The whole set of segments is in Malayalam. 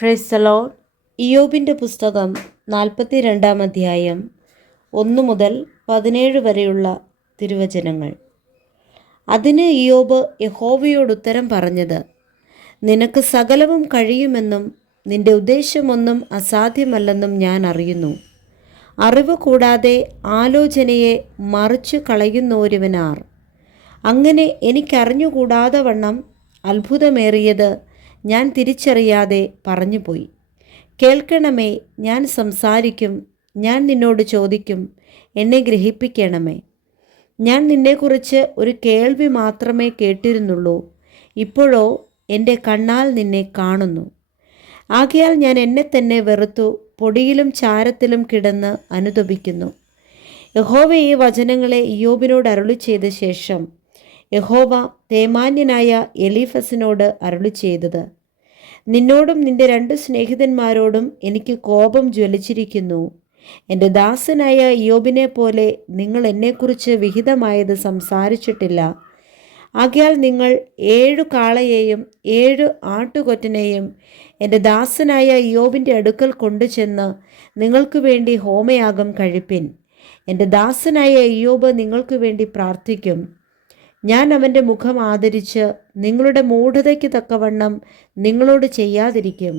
Praise the Lord. ഇയ്യോബിൻ്റെ പുസ്തകം 42-ാം അധ്യായം 1 മുതൽ 17 വരെയുള്ള തിരുവചനങ്ങൾ. അതിന് ഇയ്യോബ് യഹോവയോട് ഉത്തരം പറഞ്ഞത്: നിനക്ക് സകലവും കഴിയുമെന്നും നിന്റെ ഉദ്ദേശമൊന്നും അസാധ്യമല്ലെന്നും ഞാൻ അറിയുന്നു. അറിവ് കൂടാതെ ആലോചനയെ മറിച്ചു കളയുന്നോരുവനാർ? അങ്ങനെ എനിക്കറിഞ്ഞുകൂടാതെ വണ്ണം അത്ഭുതമേറിയത് ഞാൻ തിരിച്ചറിയാതെ പറഞ്ഞുപോയി. കേൾക്കണമേ, ഞാൻ സംസാരിക്കും, ഞാൻ നിന്നോട് ചോദിക്കും, എന്നെ ഗ്രഹിപ്പിക്കണമേ. ഞാൻ നിന്നെക്കുറിച്ച് ഒരു കേൾവി മാത്രമേ കേട്ടിരുന്നുള്ളൂ, ഇപ്പോഴോ എൻ്റെ കണ്ണാൽ നിന്നെ കാണുന്നു. ആകയാൽ ഞാൻ എന്നെ തന്നെ വെറുത്തു പൊടിയിലും ചാരത്തിലും കിടന്ന് അനുതപിക്കുന്നു. യഹോവ ഈ വചനങ്ങളെ ഇയ്യോബിനോട് അരുളി ചെയ്ത ശേഷം യഹോവ തേമാന്യനായ എലീഫസിനോട് അരുളി ചെയ്തത്: നിന്നോടും നിന്റെ 2 സ്നേഹിതന്മാരോടും എനിക്ക് കോപം ജ്വലിച്ചിരിക്കുന്നു. എൻ്റെ ദാസനായ ഇയ്യോബിനെ പോലെ നിങ്ങൾ എന്നെക്കുറിച്ച് വിഹിതമായത് സംസാരിച്ചിട്ടില്ല. ആകയാൽ നിങ്ങൾ 7 കാളയെയും 7 ആട്ടുകൊറ്റനെയും എൻ്റെ ദാസനായ ഇയ്യോബിൻ്റെ അടുക്കൽ കൊണ്ടുചെന്ന് നിങ്ങൾക്ക് വേണ്ടി ഹോമയാഗം കഴിപ്പിൻ. എൻ്റെ ദാസനായ ഇയ്യോബ് നിങ്ങൾക്ക് വേണ്ടി പ്രാർത്ഥിക്കും. ഞാൻ അവൻ്റെ മുഖം ആദരിച്ച് നിങ്ങളുടെ മൂഢതയ്ക്ക് തക്കവണ്ണം നിങ്ങളോട് ചെയ്യാതിരിക്കും.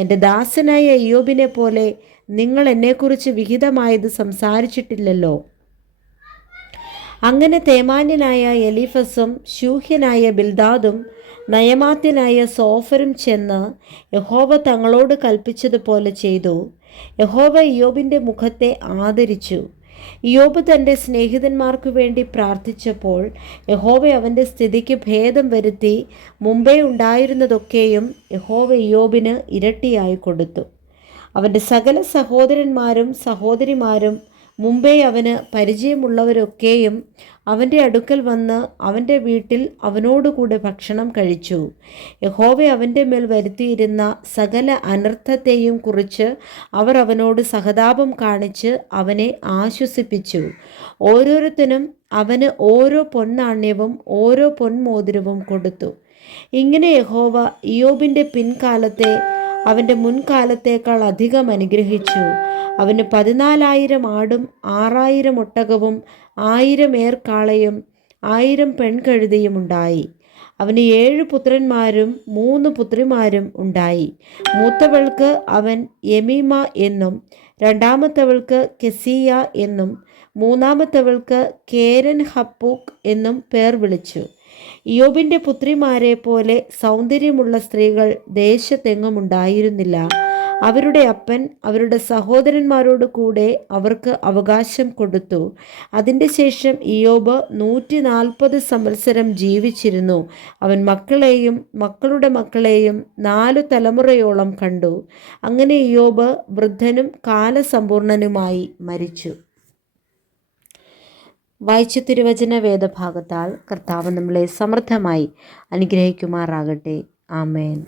എൻ്റെ ദാസനായ ഇയ്യോബിനെ പോലെ നിങ്ങൾ എന്നെക്കുറിച്ച് വിഹിതമായത് സംസാരിച്ചിട്ടില്ലല്ലോ. അങ്ങനെ തേമാന്യനായ എലീഫസും ശൂഹ്യനായ ബിൽദാദും നയമാത്യനായ സോഫരും ചെന്ന് യഹോവ തങ്ങളോട് കൽപ്പിച്ചതുപോലെ ചെയ്തു. യഹോവ ഇയ്യോബിൻ്റെ മുഖത്തെ ആദരിച്ചു. ഇയ്യോബ് തൻ്റെ സ്നേഹിതന്മാർക്കു വേണ്ടി പ്രാർത്ഥിച്ചപ്പോൾ യഹോവ അവൻ്റെ സ്ഥിതിക്ക് ഭേദം വരുത്തി മുമ്പേ ഉണ്ടായിരുന്നതൊക്കെയും യഹോവ ഇയ്യോബിന് ഇരട്ടിയായി കൊടുത്തു. അവൻ്റെ സകല സഹോദരന്മാരും സഹോദരിമാരും മുമ്പേ അവന് പരിചയമുള്ളവരൊക്കെയും അവൻ്റെ അടുക്കൽ വന്ന് അവൻ്റെ വീട്ടിൽ അവനോടുകൂടെ ഭക്ഷണം കഴിച്ചു. യഹോവ അവൻ്റെ മേൽ വരുത്തിയിരുന്ന സകല അനർത്ഥത്തെയും കുറിച്ച് അവർ അവനോട് സഹതാപം കാണിച്ച് അവനെ ആശ്വസിപ്പിച്ചു. ഓരോരുത്തനും അവന് ഓരോ പൊന്നാണ്യവും ഓരോ പൊന്മോതിരവും കൊടുത്തു. ഇങ്ങനെ യഹോവ ഇയ്യോബിൻ്റെ പിൻകാലത്തെ അവൻ്റെ മുൻകാലത്തേക്കാൾ അധികം അനുഗ്രഹിച്ചു. അവന് 14,000 ആടും 6,000 ഒട്ടകവും 1,000 ഏർക്കാളയും 1,000 പെൺകഴുതയും ഉണ്ടായി. അവന് 7 പുത്രന്മാരും 3 പുത്രിമാരും ഉണ്ടായി. മൂത്തവൾക്ക് അവൻ യമീമ എന്നും രണ്ടാമത്തവൾക്ക് കെസീയ എന്നും മൂന്നാമത്തവൾക്ക് കേരൻ ഹപ്പൂക്ക് എന്നും പേർ വിളിച്ചു. ഇയ്യോബിൻ്റെ പുത്രിമാരെ പോലെ സൗന്ദര്യമുള്ള സ്ത്രീകൾ ദേശത്തെങ്ങും ഉണ്ടായിരുന്നില്ല. അവരുടെ അപ്പൻ അവരുടെ സഹോദരന്മാരോട് കൂടെ അവർക്ക് അവകാശം കൊടുത്തു. അതിൻ്റെ ശേഷം ഇയ്യോബ് 140 സംവത്സരം ജീവിച്ചിരുന്നു. അവൻ മക്കളെയും മക്കളുടെ മക്കളെയും 4 തലമുറയോളം കണ്ടു. അങ്ങനെ ഇയ്യോബ് വൃദ്ധനും കാലസമ്പൂർണനുമായി മരിച്ചു. വായിച്ച തിരുവചന വേദഭാഗത്താൽ കർത്താവ് നമ്മളെ സമൃദ്ധമായി അനുഗ്രഹിക്കുമാറാകട്ടെ. ആമേൻ.